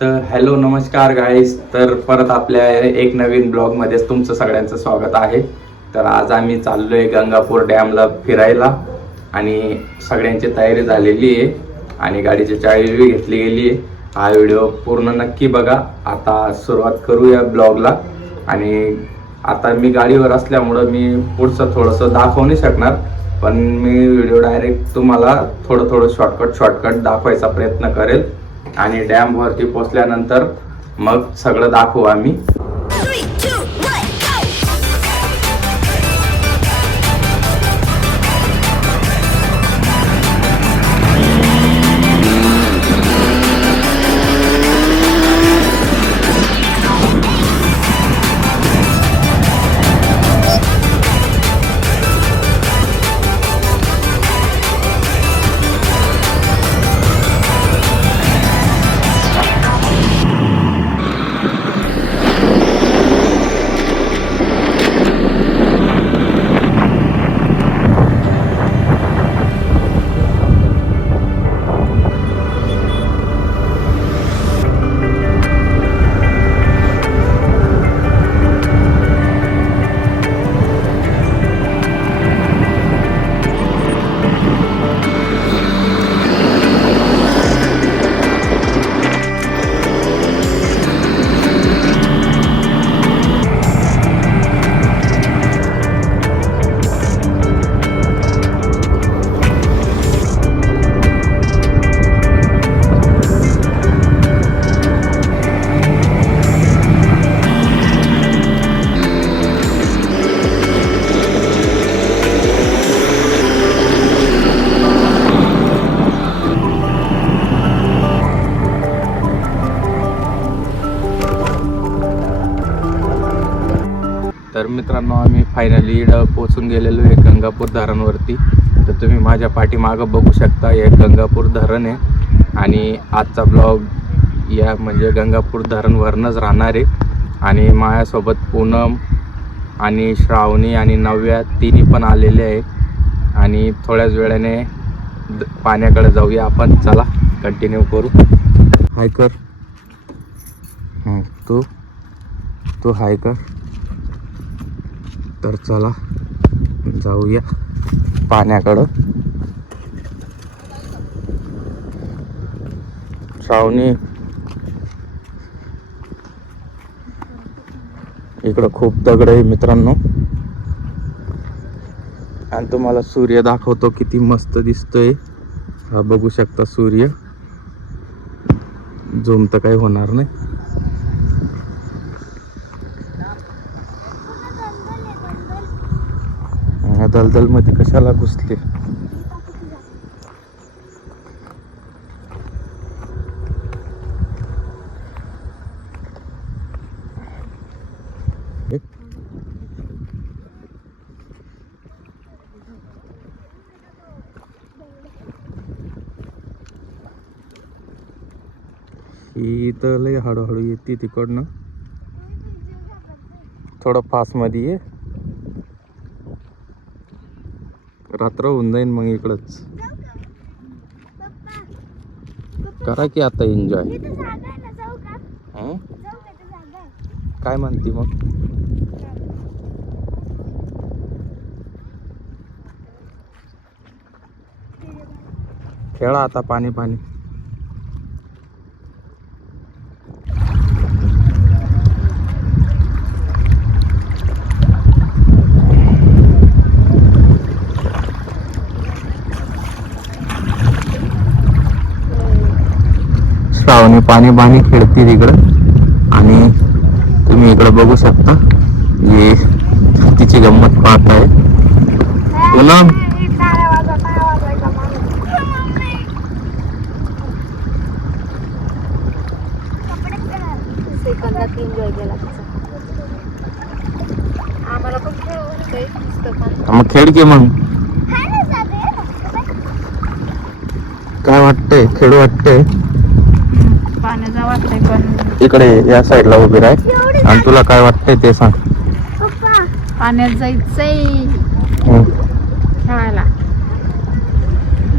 तर हॅलो नमस्कार गाईस. तर परत आपल्या एक नवीन ब्लॉगमध्ये तुमचं सगळ्यांचं स्वागत आहे. तर आज आम्ही चाललोय गंगापूर डॅमला फिरायला आणि सगळ्यांची तयारी झालेली आहे आणि गाडीची चावी घेतली गेली आहे. हा व्हिडिओ पूर्ण नक्की बघा. आता सुरुवात करूया ब्लॉगला. आणि आता मी गाडीवर असल्यामुळं मी पुढचं थोडंसं दाखवू नाही शकणार, पण मी व्हिडिओ डायरेक्ट तुम्हाला थोडं शॉर्टकट दाखवायचा प्रयत्न करेल आणि डॅम वरती पोहोचल्यानंतर मग सगळं दाखवू आम्ही. तर मित्रांनो, आम्ही फायनली पोहोचून गेलेलो आहे गंगापूर धरणवरती. तर तुम्ही माझ्या पाठीमागं बघू शकता, हे गंगापूर धरण आहे आणि आजचा ब्लॉग या म्हणजे गंगापूर धरणवरनंच राहणार आहे. आणि माझ्यासोबत पूनम आणि श्रावणी आणि नव्या तिन्ही पण आलेले आहे आणि थोड्याच वेळाने पाण्याकडे जाऊया आपण. चला कंटिन्यू करू. हाय कर. तू हाय कर. तर चला जाऊया पाण्याकडं. श्रावणी, इकडं खूप दगड आहे मित्रांनो आणि तुम्हाला सूर्य दाखवतो किती मस्त दिसतोय. हा बघू शकता सूर्य. झूम तर काही होणार नाही. दलदल मध्ये कशाला घुसले. ही तर लय हळूहळू येते तिकडनं. थोडं फास्ट मध्ये ये. रात्र होऊन जाईन मग इकडंच. करा की आता एन्जॉय. काय म्हणती मग? खेळा आता पाणी पाणी. श्रावणी पाणी पाणी खेळते तिकडं आणि तुम्ही इकडं बघू शकता. हे तिची गंमत पाहत आहे. पूनम, मग खेळ की. मग काय वाटतंय? खेळू वाटतंय? पाण्याचा वाटतंय पण इकडे या साईडला उभी राह आणि तुला काय वाटतंय ते सांग. पाण्यात जायचंय खेळायला.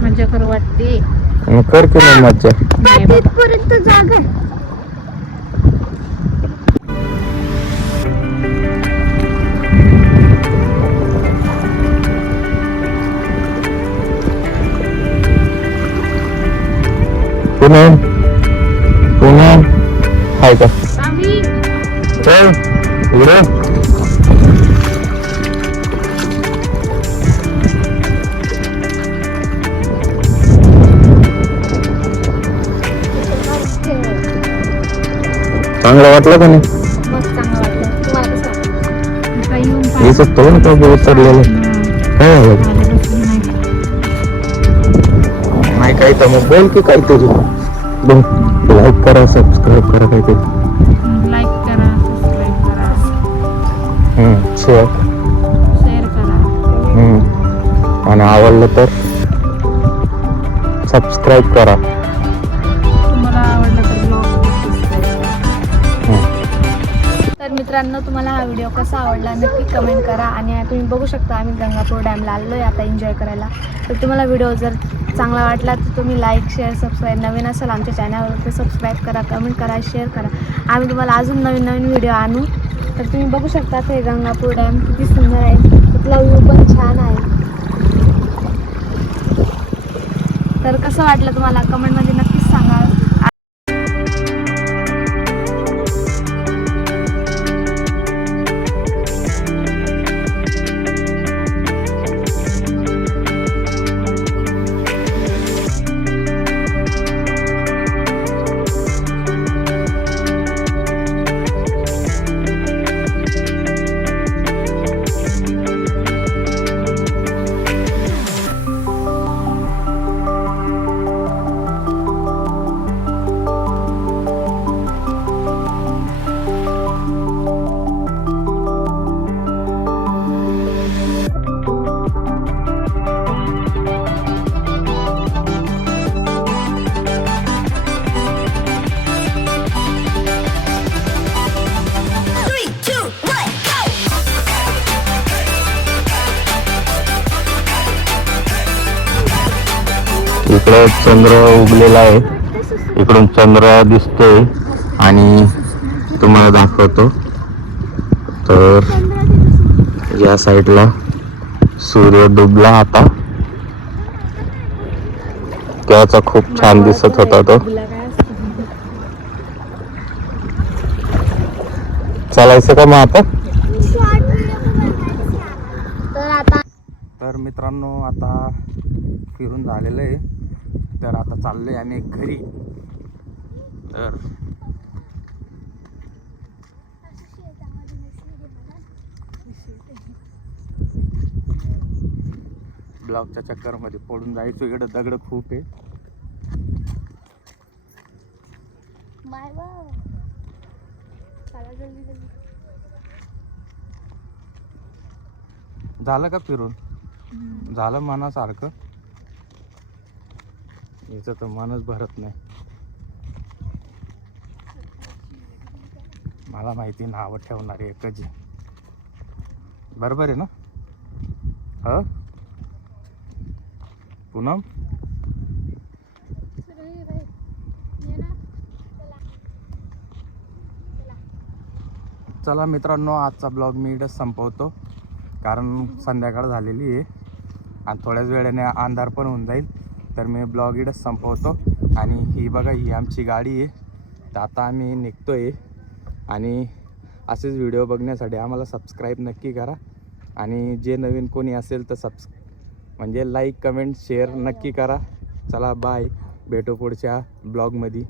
मजा करू वाटते. कर की मग मज्जा. तिथपर्यंत जागा पुन्हा पुन्हा हाय का आम्ही चल इकडे चांगलं वाटलं का नाही मस्त चांगलं वाटलं. तुम्हाला कसं वाटलं? इथं येऊन पाहिलं. दिसत तो ना तो उतरलेलं हो नाही काही तर मग बोल की काय तुझं बोल लाईक करा सबस्क्राईब करा काहीतरी लाईक करा, सबस्क्राईब करा, शेअर शेअर करा. आणि आवडलं तर सबस्क्राईब करा तुम्हाला आवडलं तर ब्लॉग सबस्क्राईब करा. तर मित्रांनो, तुम्हाला हा व्हिडिओ कसा आवडला नक्की कमेंट करा. आणि तुम्ही बघू शकता आम्ही गंगापूर डॅमला आलो आहे आता एन्जॉय करायला. तर तुम्हाला व्हिडिओ जर चांगला वाटला तर तुम्ही लाईक शेअर सबस्क्राईब, नवीन असेल आमच्या चॅनलवर तर सबस्क्राईब करा, कमेंट करा, शेअर करा. आम्ही तुम्हाला अजून नवीन नवीन व्हिडिओ आणू. तर तुम्ही बघू शकता ते गंगापूर डॅम किती सुंदर आहे, तिथला व्ह्यू पण छान आहे. तर कसं वाटलं तुम्हाला कमेंटमध्ये नक्कीच सांगा. इकडे चंद्र उगलेला आहे, इकडून चंद्र दिसतोय आणि तुम्हाला दाखवतो. तर या साईडला सूर्य डुबला आता, त्याचा खूप छान दिसत होता तो. चालायचं का मग आता? तर मित्रांनो, आता फिरून झालेलं आहे, तर आता चाललोय आम्ही घरी. तर ब्लॉकच्या चक्करमध्ये पडून जायचं, इकडे दगड खूप आहे. झालं का फिरून? झालं मनासारखं? याचं तर मनच भरत नाही. मला माहिती नावं ठेवणारे एकच आहे, बरोबर आहे ना? ह पूनम, चला मित्रांनो, आजचा ब्लॉग मी इथंच संपवतो, कारण संध्याकाळ झालेली आहे आणि थोड्याच वेळाने अंधार पण होऊन जाईल. तर मी ब्लॉग इथंच संपवतो. आणि ही बघा, ही आमची गाडी आहे. तर आता आम्ही निघतोय आणि असेच व्हिडिओ बघण्यासाठी आम्हाला सबस्क्राईब नक्की करा. आणि जे नवीन कोणी असेल तर म्हणजे लाईक कमेंट शेअर नक्की करा. चला बाय, भेटू पुढच्या ब्लॉगमध्ये.